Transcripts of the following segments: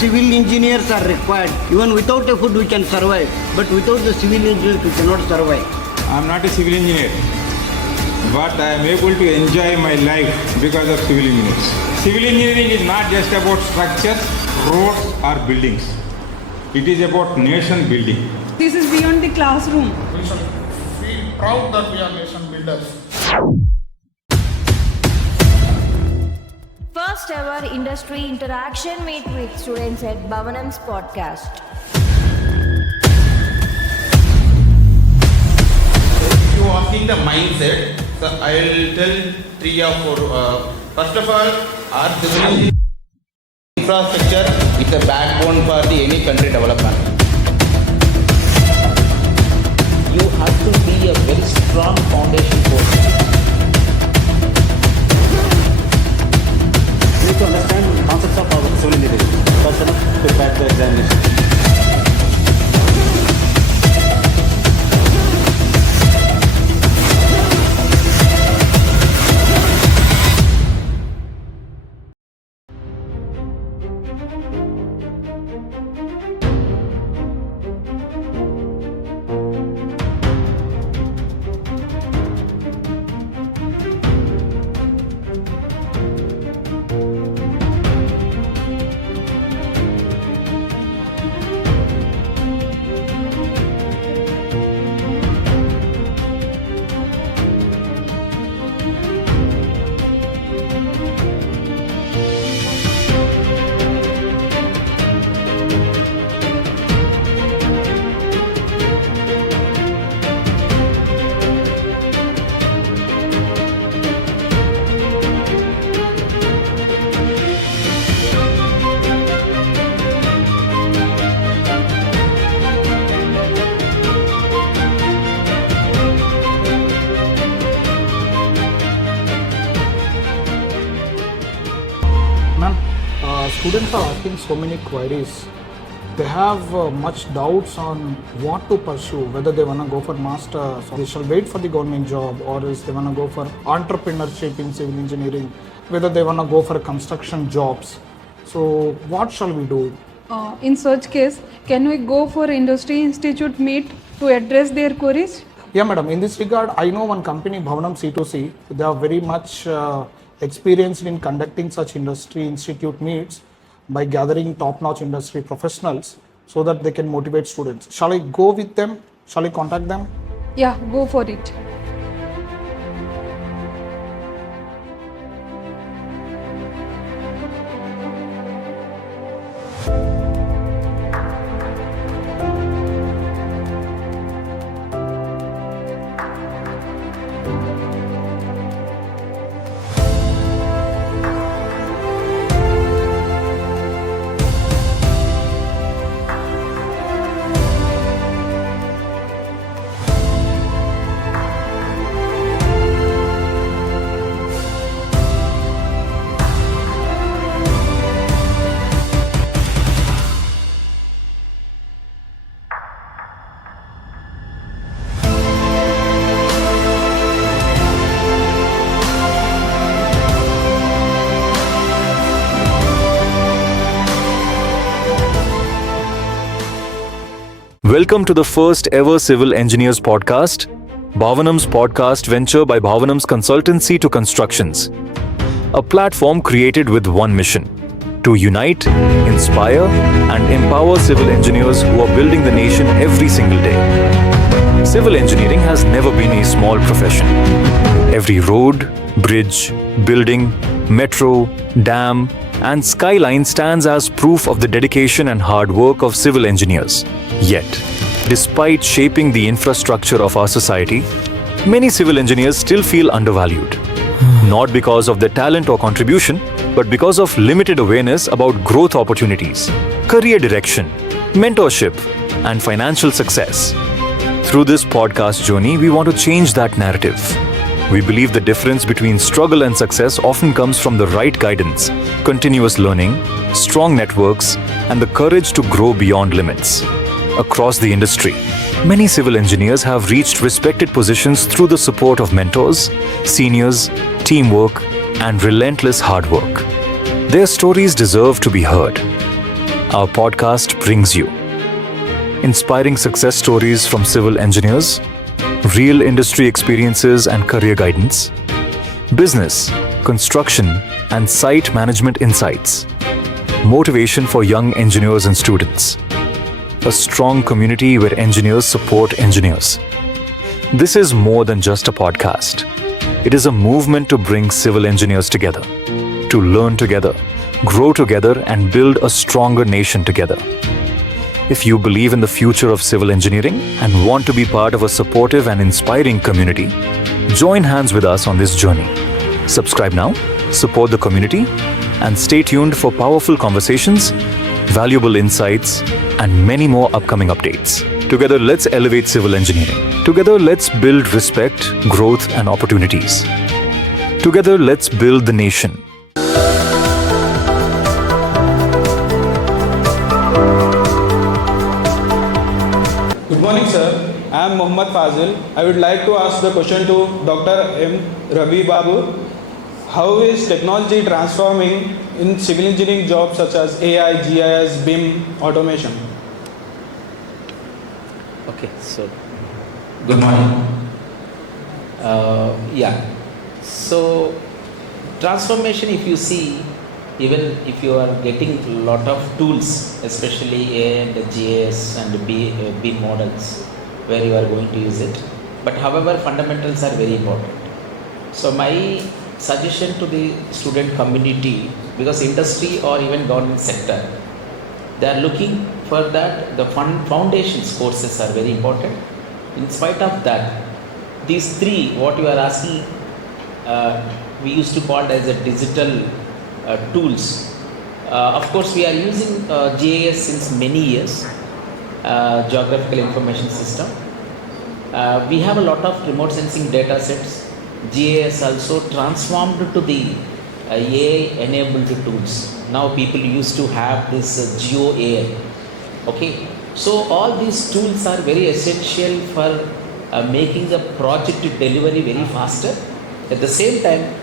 civil engineers are required. Even without a food we can survive, but without the civil engineers we cannot survive. I am not a civil engineer, but I am able to enjoy my life because of civil engineers. Civil engineering is not just about structures, roads or buildings. It is about nation building. This is beyond the classroom. We should feel proud that we are nation builders. First ever industry interaction meet with students at BHAVANAM'S podcast. If you are asking the mindset, so I will tell 3 or 4. First of all, our civil infrastructure is the backbone for any country development. You have to be a very strong foundation course. You need to understand concepts of our civil engineering. First enough to prepare the examination. Students are asking so many queries. They have much doubts on what to pursue, whether they want to go for masters, or they shall wait for the government job, or else they want to go for entrepreneurship in civil engineering, whether they want to go for construction jobs. So what shall we do? In such case, can we go for industry institute meet to address their queries? Yeah, madam. In this regard, I know one company, BHAVANAM C2C. They are very much experienced in conducting such industry institute meets by gathering top-notch industry professionals so that they can motivate students. Shall I go with them? Shall I contact them? Yeah, go for it. Welcome to the first ever Civil Engineers podcast, BHAVANAM'S podcast venture by BHAVANAM'S Consultancy to Constructions, a platform created with one mission: to unite, inspire, and empower civil engineers who are building the nation every single day. Civil engineering has never been a small profession. Every road, bridge, building, metro, dam, and skyline stands as proof of the dedication and hard work of civil engineers. Yet, despite shaping the infrastructure of our society, many civil engineers still feel undervalued. Not because of their talent or contribution, but because of limited awareness about growth opportunities, career direction, mentorship, and financial success. Through this podcast journey, we want to change that narrative. We believe the difference between struggle and success often comes from the right guidance, continuous learning, strong networks, and the courage to grow beyond limits. Across the industry, many civil engineers have reached respected positions through the support of mentors, seniors, teamwork, and relentless hard work. Their stories deserve to be heard. our podcast brings you inspiring success stories from civil engineers, real industry experiences and career guidance, business, construction, and site management insights, motivation for young engineers and students, a strong community where engineers support engineers. This is more than just a podcast. It is a movement to bring civil engineers together, to learn together, grow together, and build a stronger nation together. If you believe in the future of civil engineering and want to be part of a supportive and inspiring community, join hands with us on this journey. Subscribe now, support the community, and stay tuned for powerful conversations, valuable insights, and many more upcoming updates. Together, let's elevate civil engineering. Together, let's build respect, growth, and opportunities. Together, let's build the nation. Good morning, sir. I am Mohammad Fazil. I would like to ask the question to Dr. M. Ravibabu. How is technology transforming in civil engineering jobs such as AI, GIS, BIM, automation? Okay, so good morning. So transformation, if you see, even if you are getting a lot of tools, especially AI and GIS and BIM models, where you are going to use it. But however, fundamentals are very important. So my suggestion to the student community, because industry or even government sector, they are looking for that the foundations courses are very important. In spite of that, these three, what you are asking, we used to call it as a digital tools. Of course, we are using GIS since many years, Geographical Information System. We have a lot of remote sensing data sets. GIS also transformed to the AI-enabled tools. Now people used to have this Geo AI. Okay, so all these tools are very essential for making the project delivery very faster. At the same time,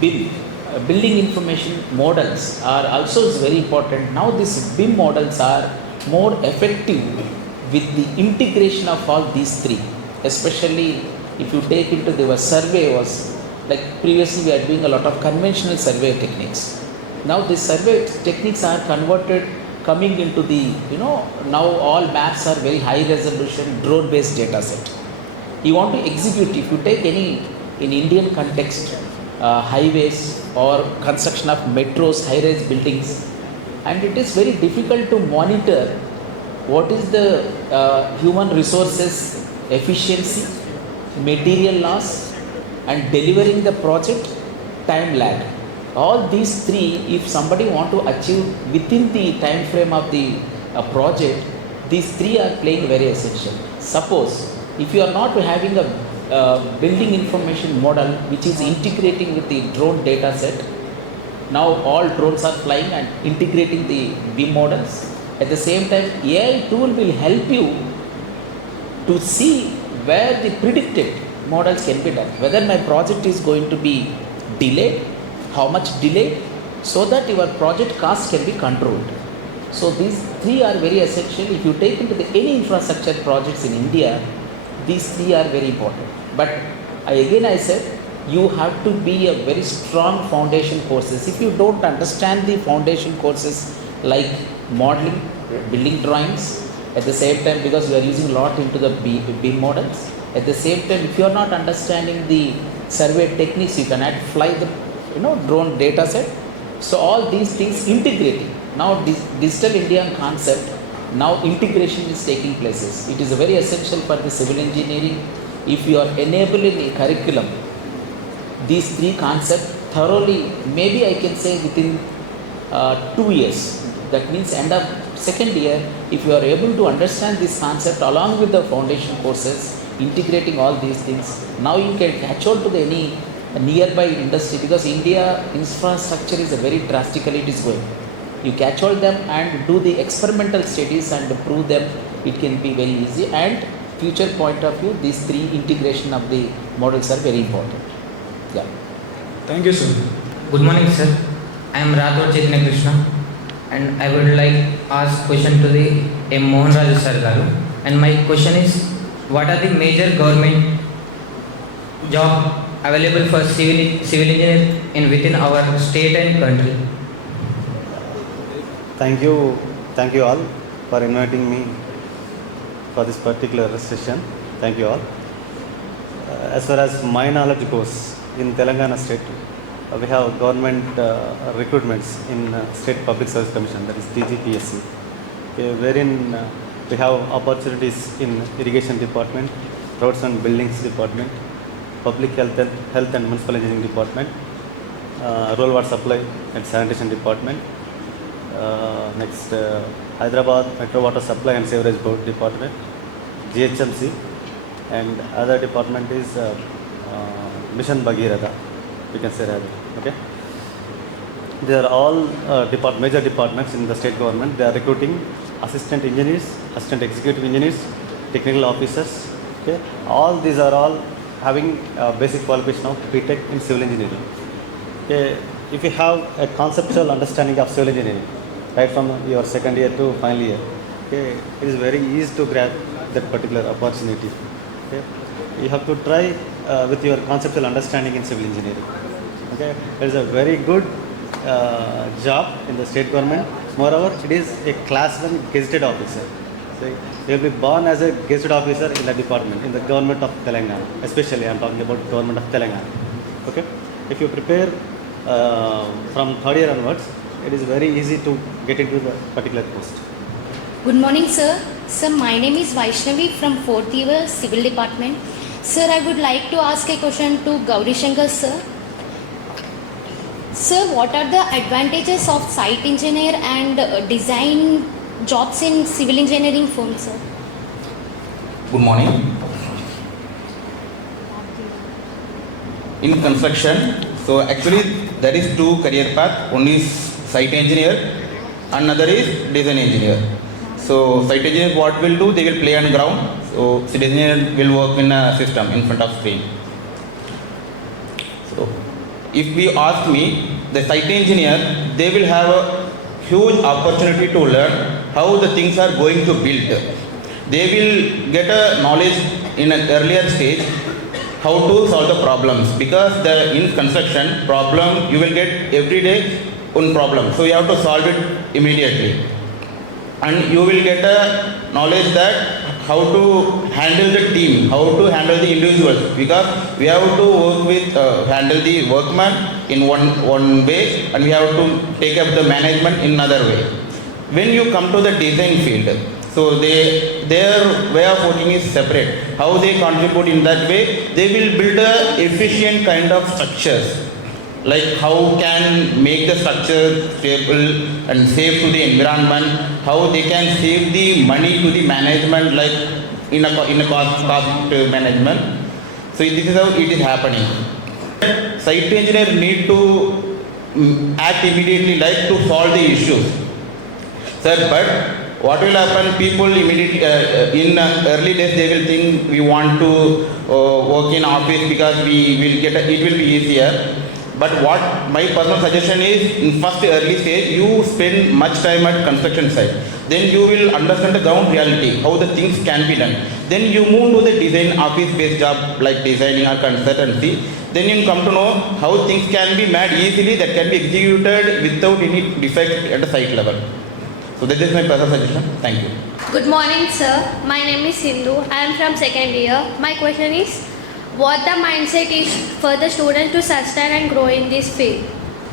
building information models are also very important. Now these BIM models are more effective with the integration of all these three. Especially if you take into the survey, was like previously we are doing a lot of conventional survey techniques. Now these survey techniques are converted, coming into the, now all maps are very high resolution drone based data set. You want to execute, if you take any in Indian context, highways or construction of metros, high rise buildings, and it is very difficult to monitor what is the human resources efficiency, material loss, and delivering the project time lag. All these three, if somebody want to achieve within the time frame of the project, these three are playing very essential. Suppose if you are not having a building information model which is integrating with the drone data set, now all drones are flying and integrating the BIM models. At the same time, AI tool will help you to see where the predicted models can be done. Whether my project is going to be delayed, how much delayed, so that your project cost can be controlled. So these three are very essential. If you take into any infrastructure projects in India, these three are very important. But I said, you have to be a very strong foundation courses. If you don't understand the foundation courses like modeling, building drawings, at the same time, because we are using a lot into the BIM models, at the same time, if you are not understanding the survey techniques, you cannot fly the drone data set. So all these things integrating. Now digital Indian concept, now integration is taking places. It is very essential for the civil engineering. If you are enabling a curriculum, these three concepts thoroughly, maybe I can say within 2 years, that means end of second year, if you are able to understand this concept along with the foundation courses, integrating all these things, now you can catch on to any nearby industry, because India infrastructure is a very drastically it is going. You catch all them and do the experimental studies and prove them, it can be very easy. And future point of view, these three integration of the models are very important. Yeah. Thank you, sir. Good morning, sir. I am Raju Chaitanya Krishna. and I would like ask question to the M. Mohan Raju sir garu. And my question is, what are the major government job available for civil engineer in within our state and country? Thank you all for inviting me for this particular session. Thank you all. As far as my knowledge goes, in Telangana state, we have government recruitments in State Public Service Commission, that is TSPSC, wherein we have opportunities in irrigation department, roads and buildings department, public health and municipal engineering department, rural water supply and sanitation department, next Hyderabad Metro Water Supply and Sewerage Board department, GHMC, and other department is Mission Bhagirath, we can say that. Okay, they are all major departments in the state government. They are recruiting assistant engineers, assistant executive engineers, technical officers. Okay, all these are all having basic qualification of BTech in civil engineering. Okay, if you have a conceptual understanding of civil engineering right from your second year to final year, okay, it is very easy to grab that particular opportunity. Okay, you have to try with your conceptual understanding in civil engineering. Okay, it is a very good job in the state government. Moreover, it is a class 1 gazetted officer. So you will be born as a gazetted officer in the department, in the government of Telangana. Especially, I am talking about government of Telangana. Okay, if you prepare from third year onwards, it is very easy to get into the particular post. Good morning, sir. Sir, my name is Vaishnavi from 4th year Civil Department. Sir, I would like to ask a question to Gowrishankar, sir. Sir, what are the advantages of site engineer and design jobs in civil engineering firm, sir? Good morning. In construction, so actually there is two career path. One is site engineer, another is design engineer. So site engineer, what will do? They will play on ground. So site engineer will work in a system in front of screen. So if we ask me, the site engineer, they will have a huge opportunity to learn how the things are going to build. They will get a knowledge in an earlier stage how to solve the problems, because in construction problem you will get every day one problem, so you have to solve it immediately, and you will get a knowledge that how to handle the team, how to handle the individuals, because we have to work with handle the workman in one way, and we have to take up the management in another way. When you come to the design field, so their way of working is separate. How they contribute in that way, they will build a efficient kind of structures, like how can make the structure stable and safe to the environment, how they can save the money to the management, like in a cost management. So this is how it is happening. Site engineer need to act immediately, like to solve the issues. Sir, but what will happen? People immediately in early days they will think we want to work in office because we will get it will be easier. But what my personal suggestion is, in first early stage, you spend much time at construction site. Then you will understand the ground reality, how the things can be done. Then you move to the design office-based job like designing or consultancy. Then you come to know how things can be made easily, that can be executed without any defect at the site level. So that is my personal suggestion. Thank you. Good morning, sir. My name is Sindhu. I am from second year. My question is, what the mindset is for the student to sustain and grow in this field?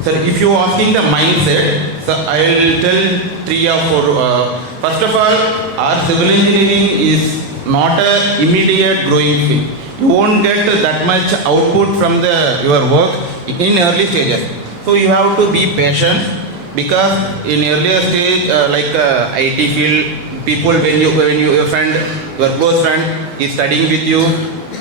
Sir, if you are asking the mindset, so I will tell 3 or 4. First of all, our civil engineering is not an immediate growing field. You won't get that much output from your work in early stages. So you have to be patient, because in earlier stage, like IT field, people when your friend, your close friend is studying with you,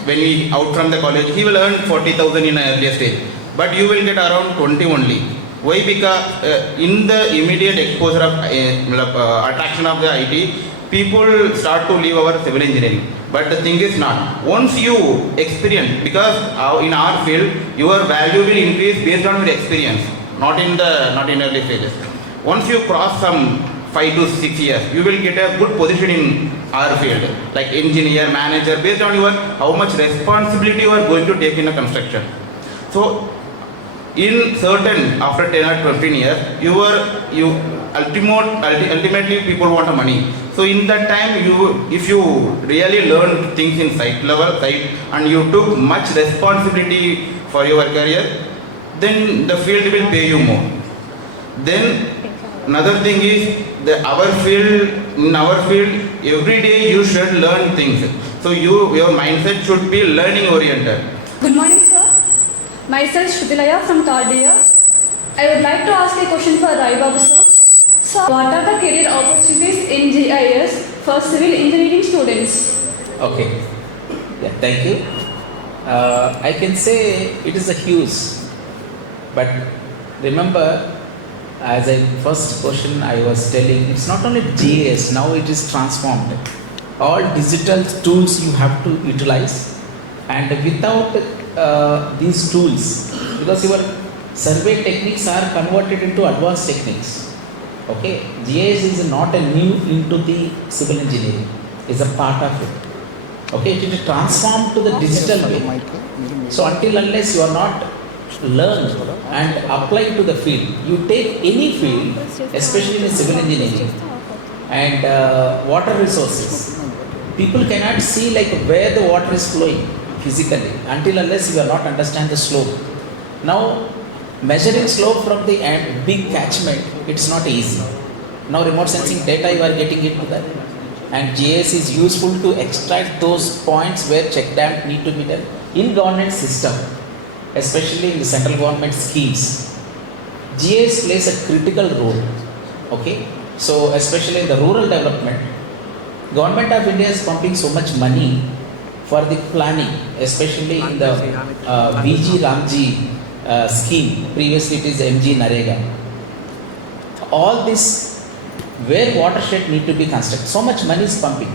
when he out from the college, he will earn 40,000 in an earlier stage, but you will get around 20 only. Why? Because in the immediate exposure of attraction of the IT, people start to leave our civil engineering. But the thing is not. Once you experience, because in our field, your value will increase based on your experience, not in early stages. once you cross some 5 to 6 years, you will get a good position in our field, like engineer, manager, based on your how much responsibility you are going to take in a construction. So, in certain after 10 or 15 years, ultimately people want money. So in that time, if you really learn things in site and you took much responsibility for your career, then the field will pay you more. Then another thing is in our field, every day you should learn things. So your mindset should be learning oriented. Good morning, sir. Myself Shrutilaya from 3rd year. I would like to ask a question for Ravibabu, sir. So, what are the career opportunities in GIS for civil engineering students? Okay. Yeah, thank you. I can say it is a huge, but remember, as I first question I was telling, it's not only GIS, now it is transformed. All digital tools you have to utilize, and without these tools, because your survey techniques are converted into advanced techniques. Okay, GIS is not a new into the civil engineering, it's a part of it. Okay, it is transformed to the digital way. So until unless you are not learned and applied to the field, you take any field, especially in civil engineering and water resources, people cannot see like where the water is flowing physically until unless you are not understand the slope. Now measuring slope from the big catchment, it's not easy. Now remote sensing data you are getting into that, and GIS is useful to extract those points where check dam need to be done in government system, especially in the central government schemes. GIS plays a critical role. Okay, so especially in the rural development, Government of India is pumping so much money for the planning, especially in the VG Ramji scheme. Previously it is MG Narega. All this where watershed need to be constructed. So much money is pumping,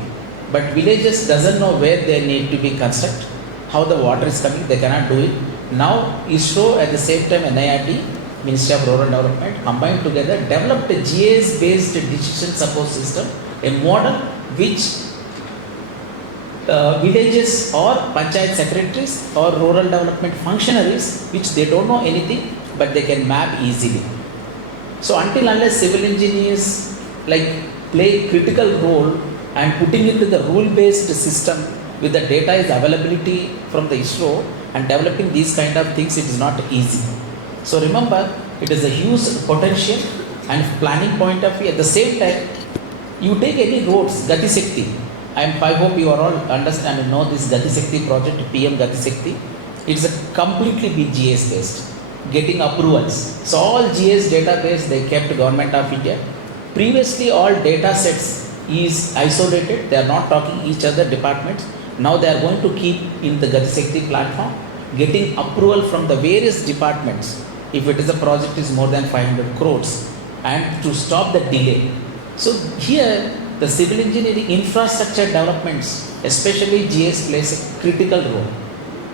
but villages doesn't know where they need to be constructed, how the water is coming, they cannot do it. Now ISRO at the same time NIRD, Ministry of Rural Development, combined together developed a GIS based decision support system, a model which villages or panchayat secretaries or rural development functionaries, which they don't know anything, but they can map easily. So until unless civil engineers play critical role and putting into the rule based system with the data is availability from the ISRO and developing these kind of things, it is not easy. So remember, it is a huge potential and planning point of view. At the same time, you take any roads, Gati Shakti. I hope you are all understand and know this Gati Shakti project, PM Gati Shakti. It's a completely GIS based, getting approvals. So all GIS database they kept Government of India. Previously all data sets is isolated, they are not talking each other departments. Now they are going to keep in the Gati Shakti platform, getting approval from the various departments. If it is a project is more than 500 crores and to stop the delay. So here the civil engineering infrastructure developments, especially GIS plays a critical role.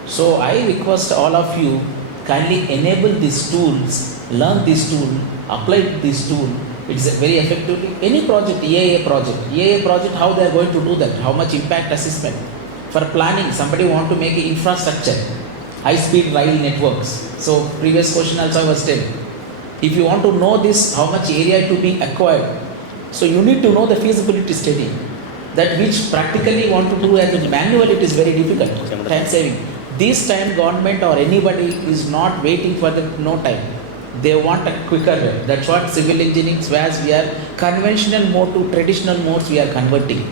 So I request all of you kindly enable these tools, learn this tool, apply this tool. It's very effectively. Any project, EIA project, how they are going to do that, how much impact assessment. For planning, somebody want to make an infrastructure, high-speed rail networks. So previous question also I was telling. If you want to know this, how much area to be acquired, so you need to know the feasibility study. That which practically want to do as a manual, it is very difficult, time saving. This time government or anybody is not waiting for the no time. They want a quicker way. That's what civil engineering, whereas we are conventional mode to traditional modes we are converting.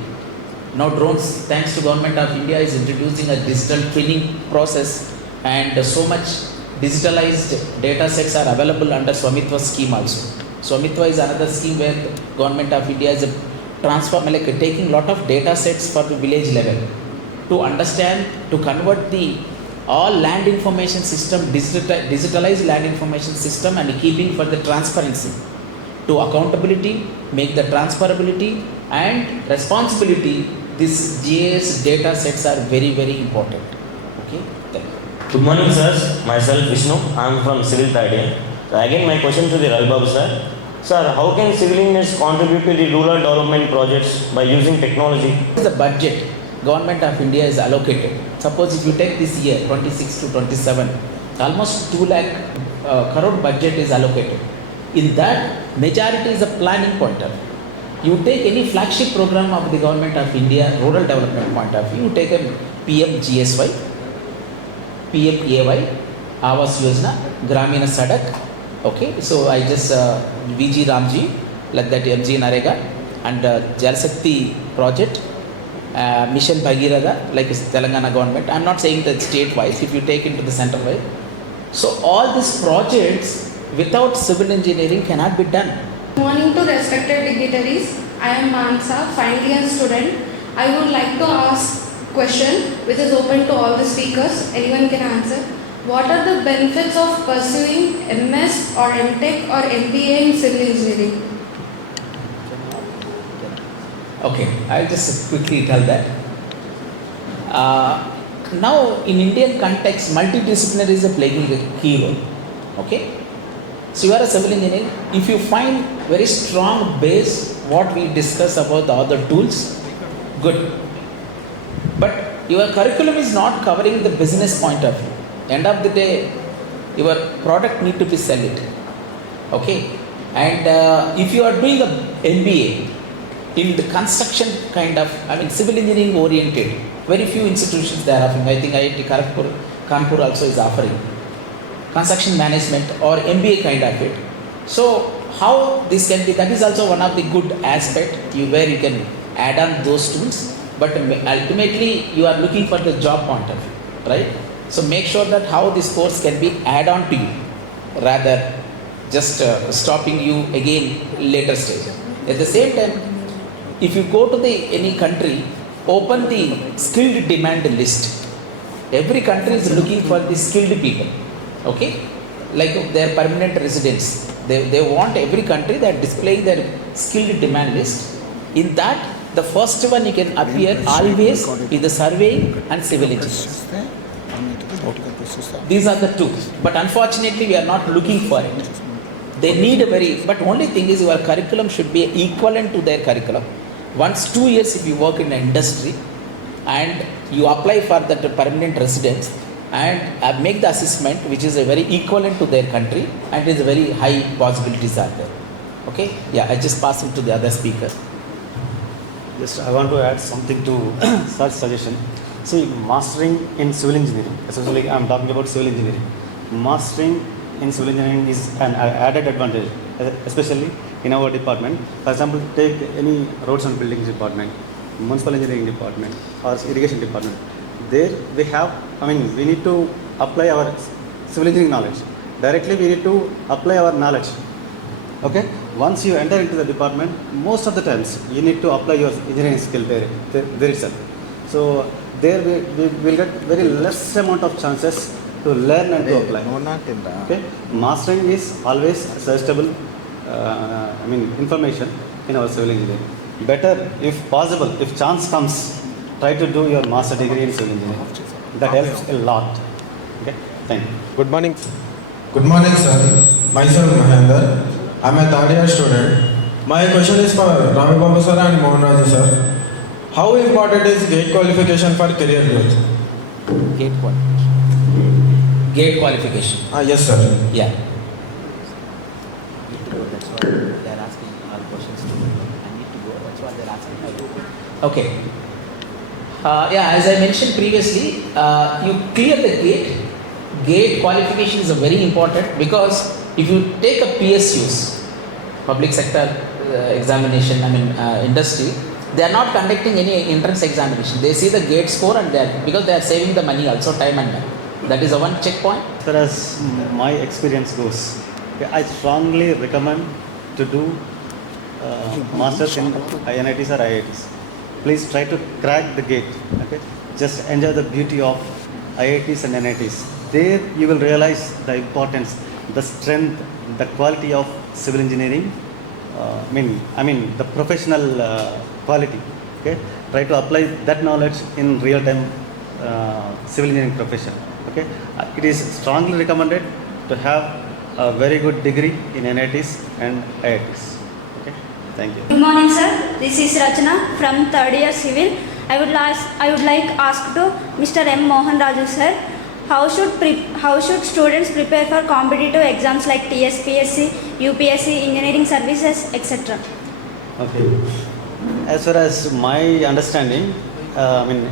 Now drones, thanks to Government of India, is introducing a digital twinning process, and so much digitalized data sets are available under Swamitwa scheme also. Swamitwa is another scheme where the Government of India is taking lot of data sets for the village level to understand, to convert the all land information system, digitalized land information system, and keeping for the transparency, to accountability, make the transferability and responsibility. These GIS data sets are very, very important. Okay, thank you. Good morning, sirs. Myself Vishnu. I am from Civil 3rd year. So again, my question to the Ravibabu sir. Sir, how can civil engineers contribute to the rural development projects by using technology? The budget Government of India is allocated. Suppose if you take this year 26 to 27, almost 2 lakh crore budget is allocated. In that, majority is a planning point of view. You take any flagship program of the Government of India, rural development point of view, you take a PM GSY, PM AY, Awas Yojana, Gramina Sadak. Okay, so I just VG Ramji, like that MG Narega, and Jal Shakti project, Mission Bhagiratha, like Telangana government. I am not saying that state wise, if you take into the center wise. So all these projects without civil engineering cannot be done. Good morning to respected dignitaries. I am Mansa, final year student. I would like to ask question which is open to all the speakers. Anyone can answer. What are the benefits of pursuing MS or MTech or MBA in civil engineering? Okay, I'll just quickly tell that. Now, in Indian context, multidisciplinary is playing a key role. Okay, so you are a civil engineer. If you find very strong base, what we discuss about the other tools, good. But your curriculum is not covering the business point of view. End of the day, your product need to be sell it. Okay, and if you are doing a MBA in the construction kind of, civil engineering oriented, very few institutions they are offering. I think IIT Kanpur also is offering construction management or MBA kind of it. So how this can be, that is also one of the good aspect where you can add on those tools, but ultimately you are looking for the job point of view, right? So make sure that how this course can be add on to you rather just stopping you again later stage. At the same time, if you go to any country, open the skilled demand list. Every country is looking for the skilled people. Okay, like their permanent residents. They want every country that displaying their skilled demand list. In that, the first one you can appear always is the surveying and civil engineers. These are the two. But unfortunately, we are not looking for it. They need a but only thing is your curriculum should be equivalent to their curriculum. Once 2 years if you work in the industry and you apply for that permanent residence and make the assessment which is a very equivalent to their country and is a very high possibilities are there. Okay? Yeah, I just pass it to the other speaker. Just I want to add something to such suggestion. See, mastering in civil engineering, especially I am talking about civil engineering. Mastering in civil engineering is an added advantage, especially in our department. For example, take any roads and buildings department, municipal engineering department, or irrigation department. There we have, we need to apply our civil engineering knowledge. Directly we need to apply our knowledge. Okay? Once you enter into the department, most of the times you need to apply your engineering skill there itself. So there we will get very less amount of chances to learn and to apply. Okay? Mastering is always suggestible information in our civil engineering. Better, if possible, if chance comes, try to do your master degree in civil engineering. That helps a lot. Okay? Thank you. Good morning. Good morning, sir. Myself Mahendra. I am a third year student. My question is for Ravibabu sir and Mohan Raju sir. How important is GATE qualification for career growth? GATE qualification. GATE qualification. Yes, sir. Yeah. That's why they are asking all questions to me. I need to go. That's why they are asking. Okay. As I mentioned previously, you clear the GATE. GATE qualification is very important because if you take a PSUs, public sector examination, industry, they are not conducting any entrance examination. They see the GATE score and because they are saving the money also, time and money. That is a one checkpoint. As far as my experience goes, I strongly recommend to do masters in NITs or IITs. Please try to crack the GATE. Okay? Just enjoy the beauty of IITs and NITs. There you will realize the importance, the strength, the quality of civil engineering. The professional quality. Okay? Try to apply that knowledge in real-time civil engineering profession. Okay? It is strongly recommended to have a very good degree in NITs and IITs. Okay, thank you. Good morning, sir. This is Rachana from third year civil. I would like ask to Mr. M. Mohan Raju sir, how should students prepare for competitive exams like TSPSC, UPSC, engineering services, etc.? Okay. As far as my understanding,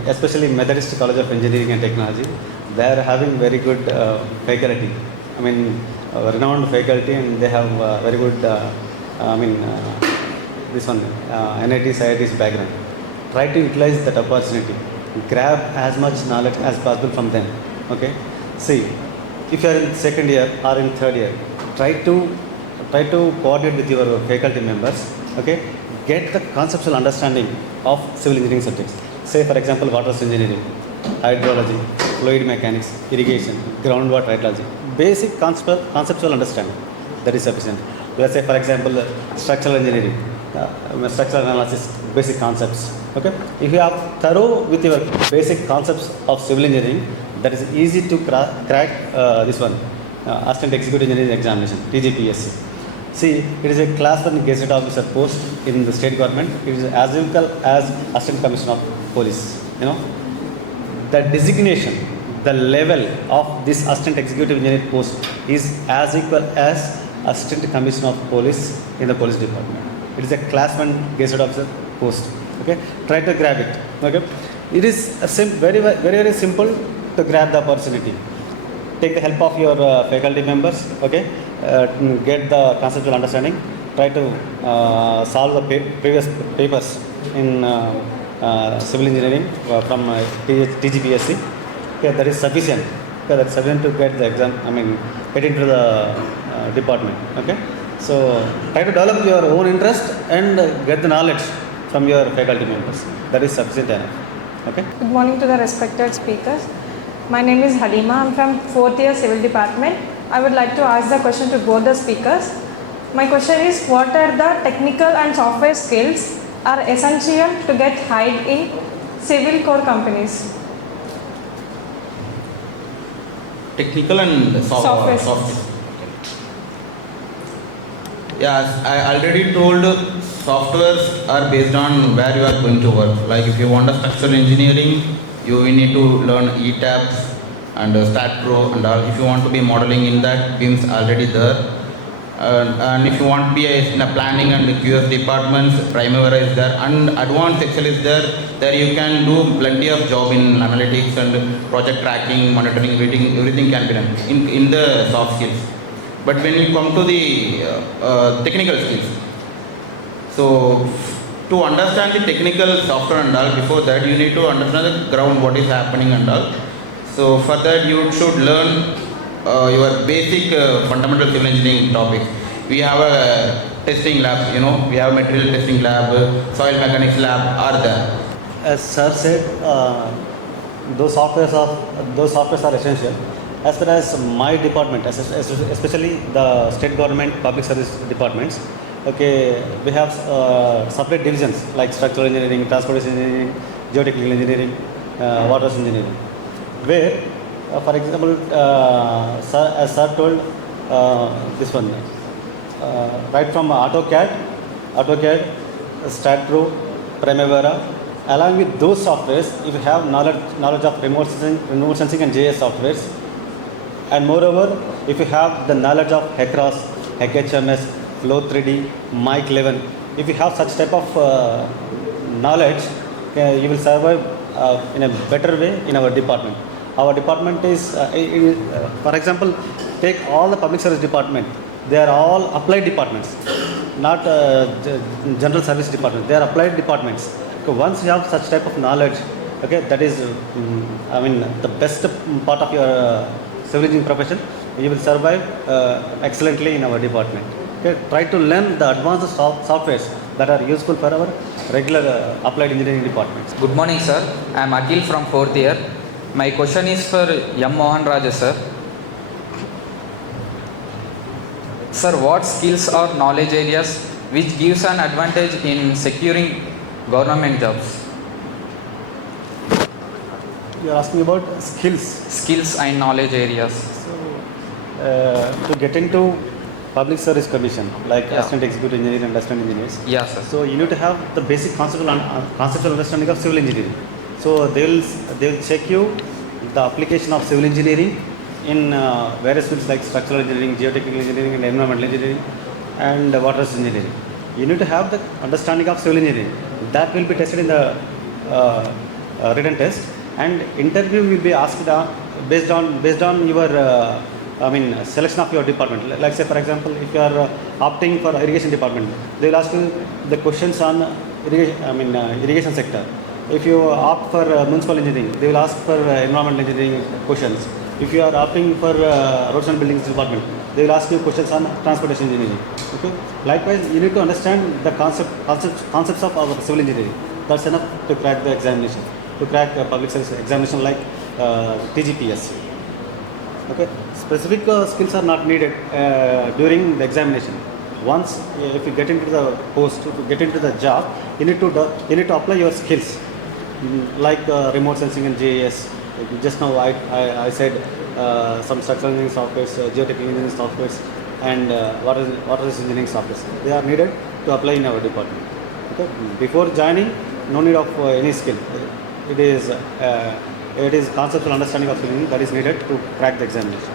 especially Methodist College of Engineering and Technology, they are having very good faculty. Renowned faculty, and they have very good, NITs, IITs background. Try to utilize that opportunity. Grab as much knowledge as possible from them. Okay. See, if you are in second year or in third year, try to coordinate with your faculty members. Okay. Get the conceptual understanding of civil engineering subjects. Say, for example, water engineering, hydrology, fluid mechanics, irrigation, groundwater hydrology. Basic conceptual understanding, that is sufficient. Let's say, for example, structural engineering, structural analysis, basic concepts. Okay. If you are thorough with your basic concepts of civil engineering, that is easy to crack this one, Assistant Executive Engineering Examination, TSPSC. See, it is a class 1 Gazette Officer post in the state government. It is as equal as Assistant Commissioner of Police. The designation, the level of this Assistant Executive Engineer post is as equal as Assistant Commissioner of Police in the Police Department. It is a class 1 Gazette Officer post. Okay, try to grab it. Okay, it is very simple to grab the opportunity. Take the help of your faculty members. Okay. Get the conceptual understanding, try to solve the previous papers in civil engineering from TGPSC. Okay, that is sufficient. Okay, that's sufficient to get the exam, get into the department. Okay, so try to develop your own interest and get the knowledge from your faculty members. That is sufficient enough. Okay. Good morning to the respected speakers. My name is Halima. I'm from 4th year civil department. I would like to ask the question to both the speakers. My question is, what are the technical and software skills are essential to get hired in civil core companies? Technical and software. Yes, I already told softwares are based on where you are going to work. Like if you want a structural engineering, you need to learn ETABS and StatPro and all. If you want to be modeling in that, BIM's already there. And if you want to be in a planning and QS departments, Primavera is there, and Advanced Excel is there. There you can do plenty of job in analytics and project tracking, monitoring, everything can be done in the soft skills. But when you come to the technical skills, so to understand the technical software and all, before that you need to understand the ground, what is happening and all. So for that you should learn your basic fundamental civil engineering topics. We have a testing lab, we have material testing lab, soil mechanics lab are there. As sir said, those softwares are essential. As far as my department, especially the state government public service departments, okay, we have separate divisions like structural engineering, transportation engineering, geotechnical engineering, water engineering, where, for example, as sir told, this one, right from AutoCAD, StatPro, Primavera, along with those softwares, if you have knowledge of remote sensing and GIS softwares, and moreover, if you have the knowledge of HECROS, HHMS, Flow 3D, Mic 11, if you have such type of knowledge, you will survive in a better way in our department. Our department is, for example, take all the public service department. They are all applied departments, not general service departments. They are applied departments. So once you have such type of knowledge, okay, that is, the best part of your civil engineering profession. You will survive excellently in our department. Okay, try to learn the advanced softwares that are useful for our regular applied engineering departments. Good morning, sir. I am Akhil from 4th year. My question is for M. Mohan Raju, sir. Sir, what skills or knowledge areas which gives an advantage in securing government jobs? You are asking about skills. Skills and knowledge areas. So, to get into public service commission, like Yeah. assistant executive engineer and assistant engineers. Yeah, sir. So you need to have the basic conceptual understanding of civil engineering. So they will check you the application of civil engineering in various fields like structural engineering, geotechnical engineering, and environmental engineering, and water resource engineering. You need to have the understanding of civil engineering. That will be tested in the written test, and interview will be asked based on your selection of your department. Like say for example, if you are opting for irrigation department, they will ask you the questions on irrigation sector. If you opt for municipal engineering, they will ask for environmental engineering questions. If you are opting for roads and buildings department, they will ask you questions on transportation engineering. Okay. Likewise, you need to understand the concepts of our civil engineering. That's enough to crack the examination, to crack a public service examination like TSPSC. Okay. Specific skills are not needed during the examination. Once if you get into the post, if you get into the job, you need to apply your skills, like remote sensing and GIS. Just now I said some structural engineering softwares, geotechnical engineering softwares, and water resource engineering softwares. They are needed to apply in our department. Okay. Before joining, no need of any skill. It is conceptual understanding of civil engineering that is needed to crack the examination.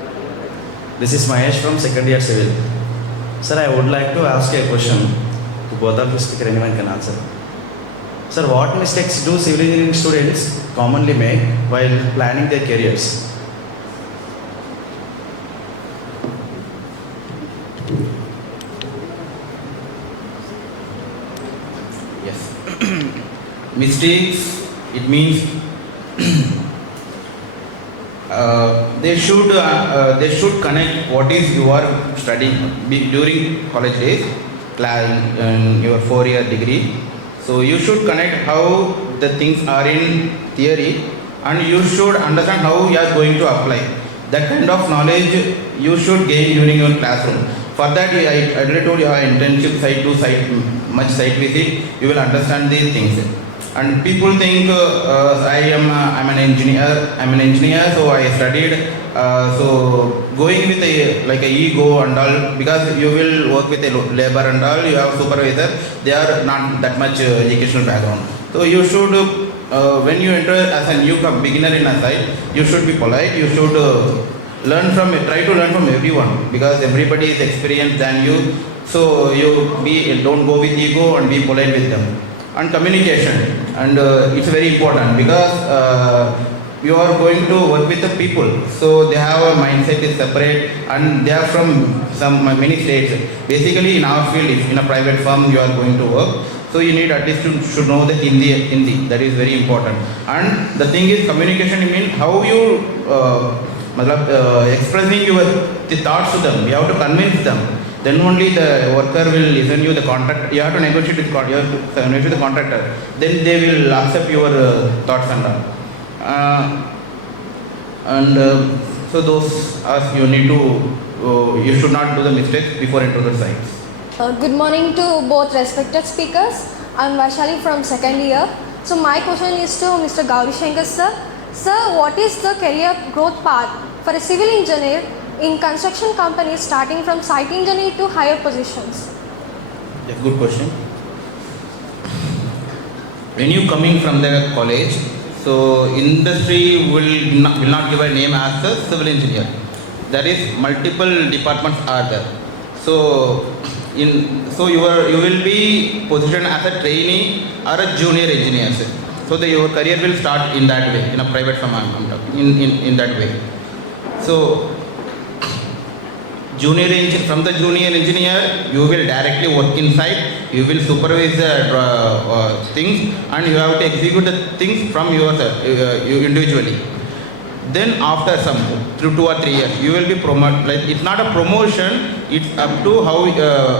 This is Mahesh from second year civil. Sir, I would like to ask a question to both of the speaker. Anyone can answer. Sir, what mistakes do civil engineering students commonly make while planning their careers? Yes. Mistakes, it means they should connect what is you are studying during college days, your 4-year degree. So you should connect how the things are in theory, and you should understand how you are going to apply. That kind of knowledge you should gain during your classroom. For that, I already told you have internship, much site visit, you will understand these things. And people think I'm an engineer, so I studied. So going with a ego and all, because you will work with a labor and all, you have supervisor, they are not that much educational background. So you should, when you enter as a new beginner in a site, you should be polite. You should try to learn from everyone, because everybody is experienced than you. So don't go with ego and be polite with them. And communication, and it's very important, because you are going to work with the people, so they have a mindset is separate, and they are from many states. Basically in our field, if in a private firm you are going to work, so you need at least to should know the Hindi, that is very important. And the thing is, communication means how you expressing your thoughts to them. You have to convince them. Then only the worker will listen you. The contract, you have to negotiate with the contractor. Then they will accept your thoughts and all. So those are you need to. You should not do the mistakes before into the sites. Good morning to both respected speakers. I'm Vaishali from second year. So my question is to Mr. Gowrishankar sir. Sir, what is the career growth path for a civil engineer in construction companies starting from site engineer to higher positions? Yes, good question. When you coming from the college, so industry will not give a name as a civil engineer. There is multiple departments are there. So you will be positioned as a trainee or a junior engineer. So your career will start in that way, in a private firm. I'm talking in that way. So from the junior engineer, you will directly work inside. You will supervise the things, and you have to execute the things from yourself, you individually. Then after some 2 or 3 years, you will be promoted. Like, it's not a promotion. It's up to how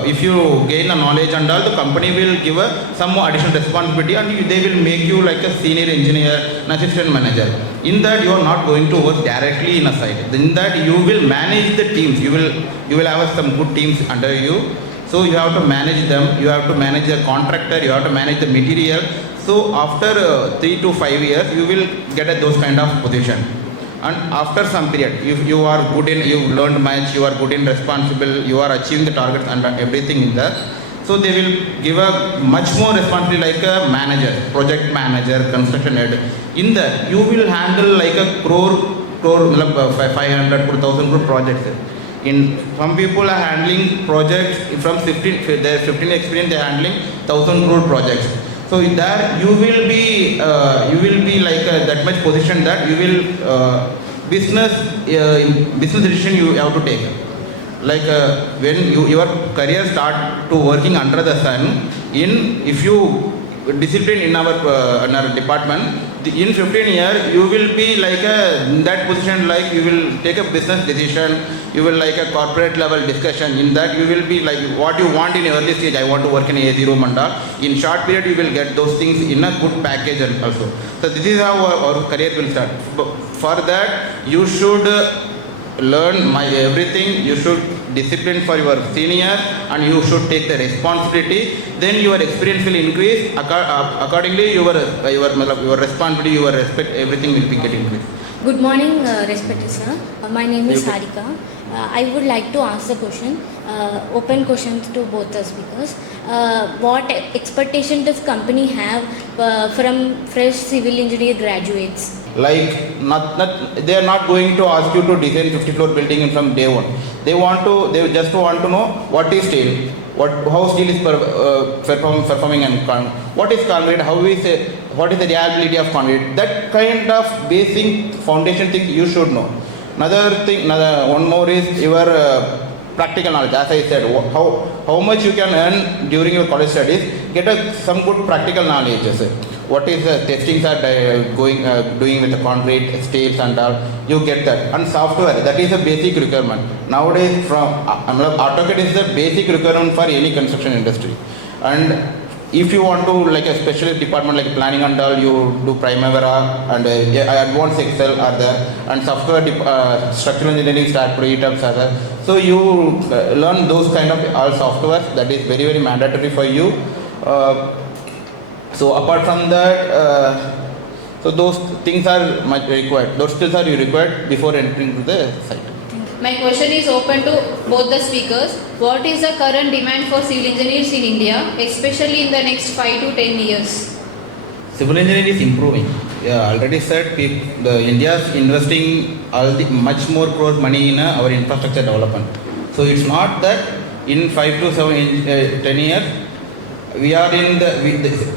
if you gain the knowledge and all, the company will give some more additional responsibility, and they will make you like a senior engineer, an assistant manager. In that, you are not going to work directly in a site. In that, you will manage the teams. You will have some good teams under you. So you have to manage them. You have to manage the contractor. You have to manage the material. So after 3 to 5 years, you will get those kind of position. and after some period, if you are good in, you learned much, you are good in responsible, you are achieving the targets and everything in that. So they will give a much more responsibility like a manager, project manager, construction head. In that, you will handle like a crore, 500 crore, 1000 crore projects. In some people are handling projects from 15, their 15 experience, they are handling 1000 crore projects. So in that you will be like that much position that you will business decision you have to take. Like when your career start to working under the sun, if you discipline in our department, in 15 years you will be like in that position, like you will take a business decision, you will like a corporate level discussion. In that you will be like what you want in early stage. I want to work in A0 Manda. In short period you will get those things in a good package and also. So this is how our career will start. For that you should learn everything. You should discipline for your senior and you should take the responsibility. Then your experience will increase. Accordingly your responsibility, your respect, everything will be getting increased. Good morning, respected sir. My name is Harika. I would like to ask the question, open question to both the speakers. What expectation does company have from fresh civil engineer graduates? Like they are not going to ask you to design 50-floor building from day one. They just want to know what is steel, how steel is performing and what is concrete, what is the reliability of concrete. That kind of basic foundation thing you should know. One more is your practical knowledge. As I said, how much you can earn during your college studies, get some good practical knowledge. What is the testings are doing with the concrete, steels and all, you get that. And software, that is a basic requirement. Nowadays, AutoCAD is the basic requirement for any construction industry. And if you want to like a specialist department like planning and all, you do Primavera and advanced Excel are there, and software structural engineering start pre-tabs are there. So you learn those kind of all software. That is very, very mandatory for you. So apart from that, so those things are much required. Those skills are required before entering to the site. My question is open to both the speakers. What is the current demand for civil engineers in India, especially in the next 5 to 10 years? Civil engineering is improving. Yeah, already said India is investing much more crore money in our infrastructure development. So it's not that in 5 to 10 years we are in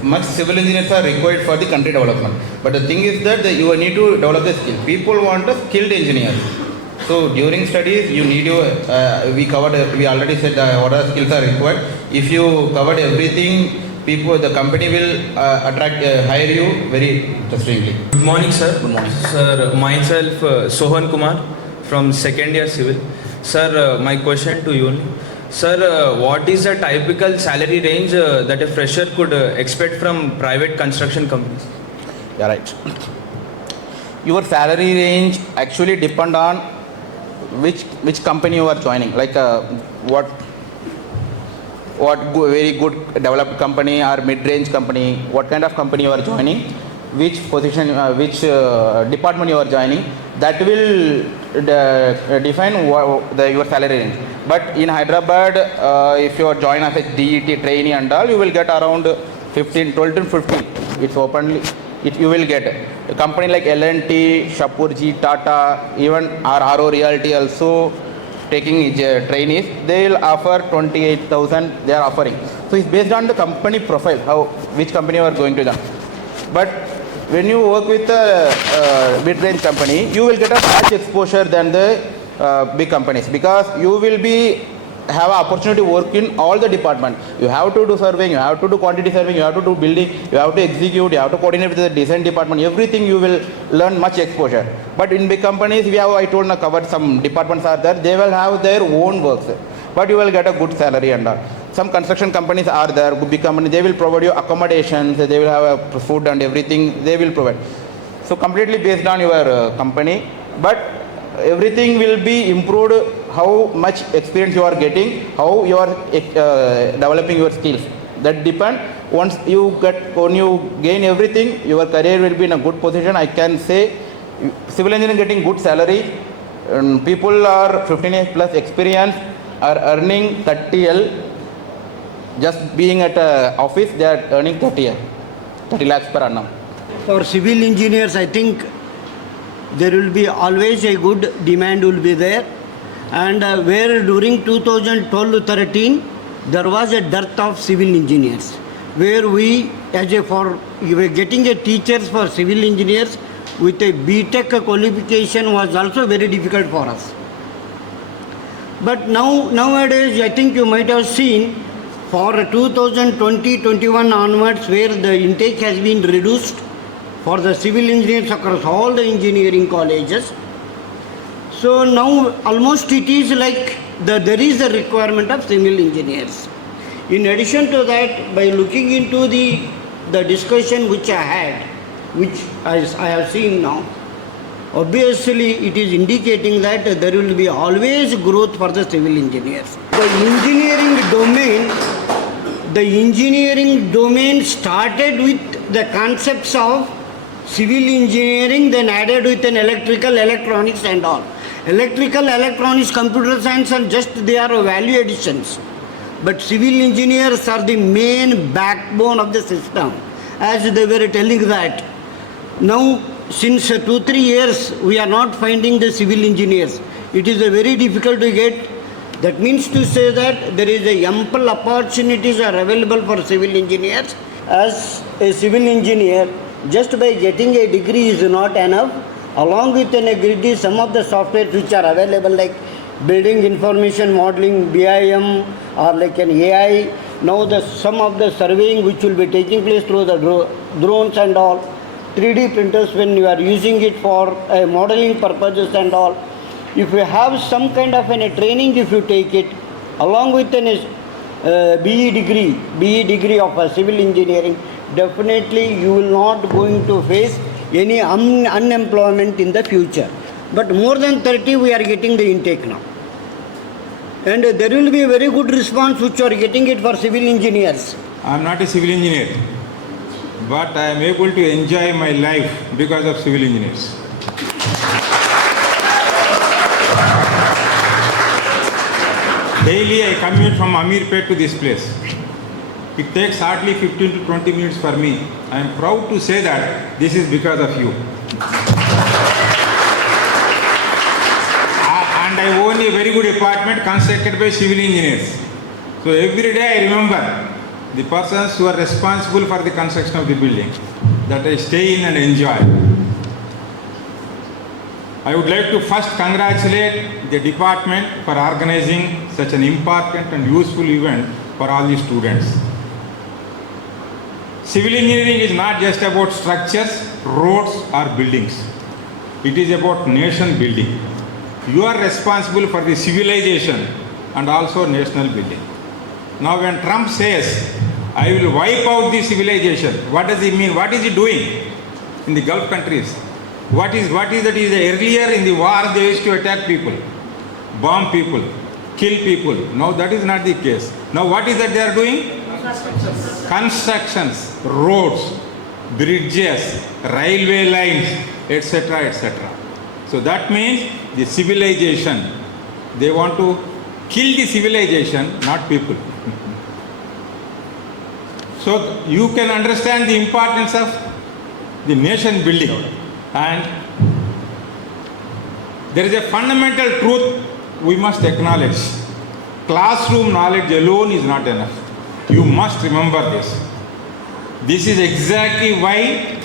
much civil engineers are required for the country development. But the thing is that you need to develop the skill. People want a skilled engineer. So during studies, you need we already said what are skills are required. If you covered everything, the company will hire you very interestingly. Good morning, sir. Good morning, sir. Myself, Sohan Kumar from second year civil. Sir, my question to you. Sir, what is the typical salary range that a fresher could expect from private construction companies? Yeah, right. Your salary range actually depend on which company you are joining. Like what very good developed company or mid-range company, what kind of company you are joining, which position, which department you are joining, that will define your salary range. But in Hyderabad, if you are joined as a DET trainee and all, you will get around 12 to 15. It's openly, you will get. A company like L&T, Shapurji, Tata, even Auro Realty also taking trainees, they will offer 28,000 they are offering. So it's based on the company profile, which company you are going to join. But when you work with a mid-range company, you will get a much exposure than the big companies, because you will have an opportunity to work in all the departments. You have to do surveying, you have to do quantity surveying, you have to do building, you have to execute, you have to coordinate with the design department. Everything you will learn much exposure. But in big companies, I told covered some departments are there, they will have their own works, but you will get a good salary and all. Some construction companies are there, big companies, they will provide you accommodations, they will have food and everything, they will provide. So completely based on your company, but everything will be improved how much experience you are getting, how you are developing your skills. That depends. When you gain everything, your career will be in a good position. I can say civil engineering getting good salary. People are 15 years plus experience are earning 30L. Just being at a office, they are earning 30 lakhs per annum. For civil engineers, I think there will be always a good demand will be there. And where during 2012-13, there was a dearth of civil engineers. Where we were getting a teachers for civil engineers with a BTech qualification was also very difficult for us. But nowadays, I think you might have seen for 2020-21 onwards, where the intake has been reduced for the civil engineers across all the engineering colleges. So now almost it is like there is a requirement of civil engineers. In addition to that, by looking into the discussion which I had, which I have seen now, obviously it is indicating that there will be always growth for the civil engineers. The engineering domain started with the concepts of civil engineering, then added with an electrical, electronics and all. Electrical, electronics, computer science and just they are value additions. But civil engineers are the main backbone of the system. As they were telling that, now since 2-3 years we are not finding the civil engineers. It is very difficult to get. That means to say that there is a ample opportunities are available for civil engineers. As a civil engineer, just by getting a degree is not enough. Along with an degree, some of the softwares which are available like building information modeling, BIM or like an AI. Now some of the surveying which will be taking place through the drones and all. 3D printers when you are using it for modeling purposes and all. If you have some kind of a training, if you take it along with an BE degree of a civil engineering, definitely you will not going to face any unemployment in the future. But more than 30 we are getting the intake now. And there will be a very good response which you are getting it for civil engineers. I am not a civil engineer, but I am able to enjoy my life because of civil engineers. Daily I commute from Amirpet to this place. It takes hardly 15 to 20 minutes for me. I am proud to say that this is because of you. And I own a very good apartment constructed by civil engineers. So every day I remember the persons who are responsible for the construction of the building, that I stay in and enjoy. I would like to first congratulate the department for organizing such an important and useful event for all the students. Civil engineering is not just about structures, roads or buildings. It is about nation building. You are responsible for the civilization and also national building. Now when Trump says, I will wipe out the civilization, what does he mean? What is he doing in the Gulf countries? What is that? Earlier in the war they used to attack people, bomb people, kill people. Now that is not the case. Now what is that they are doing? Constructions, roads, bridges, railway lines, etc., etc. So that means the civilization. They want to kill the civilization, not people. So you can understand the importance of the nation building. And there is a fundamental truth we must acknowledge. Classroom knowledge alone is not enough. You must remember this. This is exactly why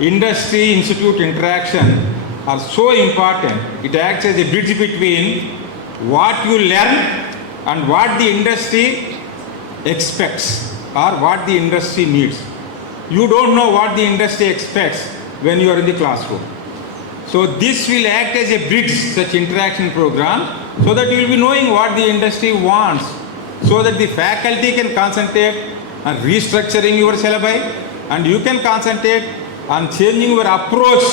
industry-institute interaction are so important. It acts as a bridge between what you learn and what the industry expects or what the industry needs. You don't know what the industry expects when you are in the classroom. So this will act as a bridge, such interaction program, so that you will be knowing what the industry wants, so that the faculty can concentrate on restructuring your syllabi and you can concentrate on changing your approach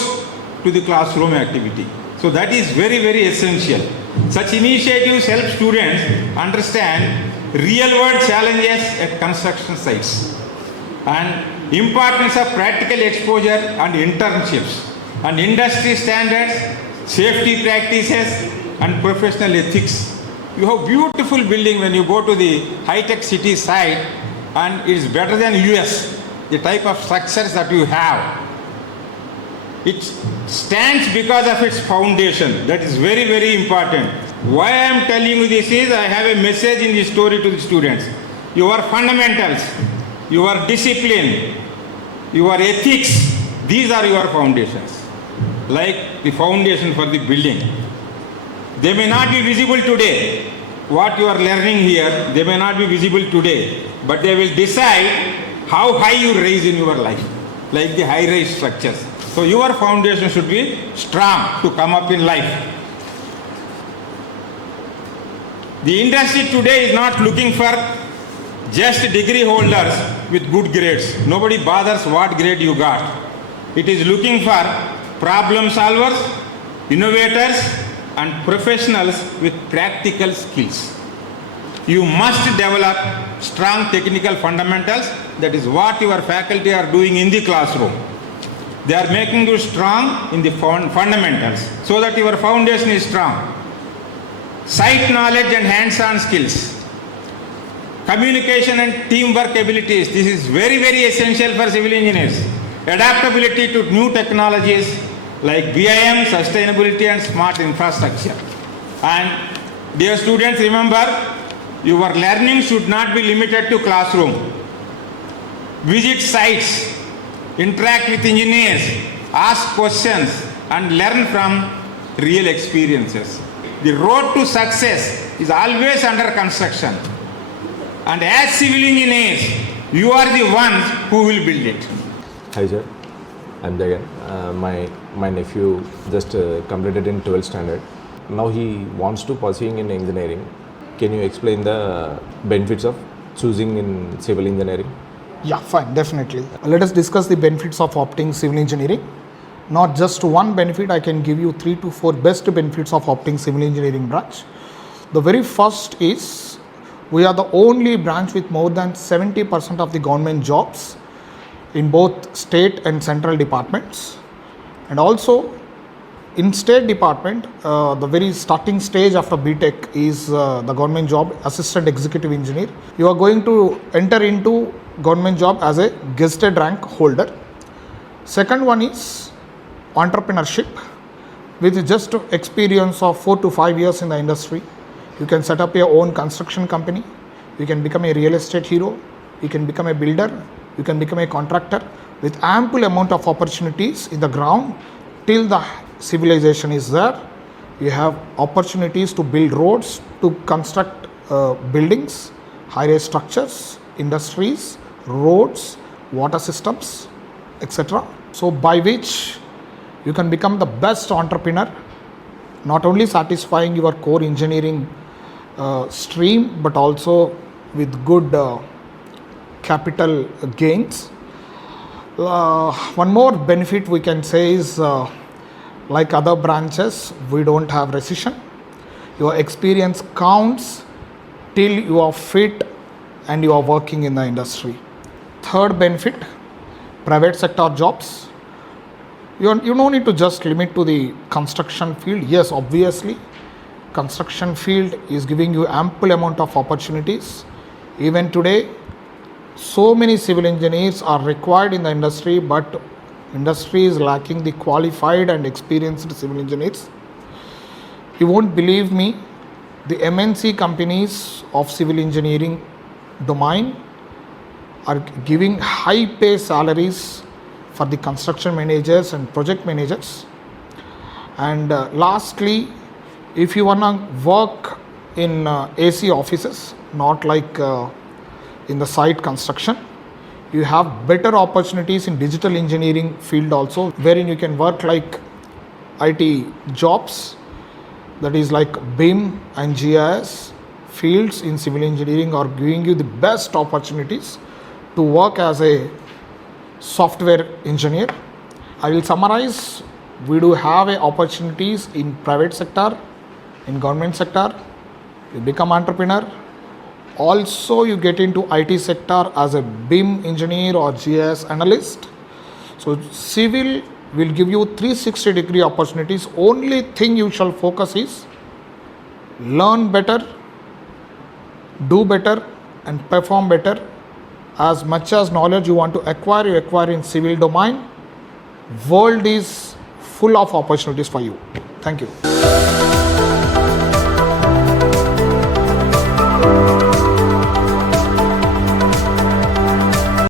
to the classroom activity. So that is very, very essential. Such initiatives help students understand real-world challenges at construction sites and importance of practical exposure and internships. and industry standards, safety practices, and professional ethics. You have beautiful building when you go to the high-tech city side, and it is better than US, the type of structures that you have. It stands because of its foundation. That is very, very important. Why I am telling you this is, I have a message in this story to the students. Your fundamentals, your discipline, your ethics, these are your foundations. Like the foundation for the building. They may not be visible today. What you are learning here, they may not be visible today, but they will decide how high you raise in your life, like the high-rise structures. So your foundation should be strong to come up in life. The industry today is not looking for just degree holders with good grades. Nobody bothers what grade you got. It is looking for problem solvers, innovators, and professionals with practical skills. You must develop strong technical fundamentals. That is what your faculty are doing in the classroom. They are making you strong in the fundamentals so that your foundation is strong. Site knowledge and hands-on skills. Communication and teamwork abilities. This is very, very essential for civil engineers. Adaptability to new technologies like BIM, sustainability, and smart infrastructure. And dear students, remember, your learning should not be limited to classroom. Visit sites, interact with engineers, ask questions, and learn from real experiences. The road to success is always under construction. And as civil engineers, you are the ones who will build it. Hi sir, I'm Jagan. My nephew just completed in 12th standard. Now he wants to pursuing in engineering. Can you explain the benefits of choosing in civil engineering? Yeah, fine, definitely. Let us discuss the benefits of opting civil engineering. Not just one benefit, I can give you 3 to 4 best benefits of opting civil engineering branch. The very first is, we are the only branch with more than 70% of the government jobs in both state and central departments. And also, in state department, the very starting stage after BTech is the government job, assistant executive engineer. You are going to enter into government job as a gazetted rank holder. Second one is entrepreneurship. With just experience of 4 to 5 years in the industry, you can set up your own construction company. You can become a real estate hero. You can become a builder. You can become a contractor with ample amount of opportunities in the ground till the civilization is there. You have opportunities to build roads, to construct buildings, high-rise structures, industries, roads, water systems, etc. So by which you can become the best entrepreneur, not only satisfying your core engineering stream, but also with good capital gains. One more benefit we can say is, like other branches, we don't have recession. Your experience counts till you are fit and you are working in the industry. Third benefit, private sector jobs. You don't need to just limit to the construction field. Yes, obviously, construction field is giving you ample amount of opportunities. Even today, so many civil engineers are required in the industry, but industry is lacking the qualified and experienced civil engineers. You won't believe me, the MNC companies of civil engineering domain are giving high pay salaries for the construction managers and project managers. And lastly, if you want to work in AC offices, not like in the site construction, you have better opportunities in digital engineering field also, wherein you can work like IT jobs, that is like BIM and GIS fields in civil engineering are giving you the best opportunities to work as a software engineer. I will summarize. We do have opportunities in private sector, in government sector. You become entrepreneur. Also, you get into IT sector as a BIM engineer or GIS analyst. So, civil will give you 360-degree opportunities. Only thing you shall focus is learn better, do better, and perform better. As much as knowledge you want to acquire, you acquire in civil domain. World is full of opportunities for you. Thank you.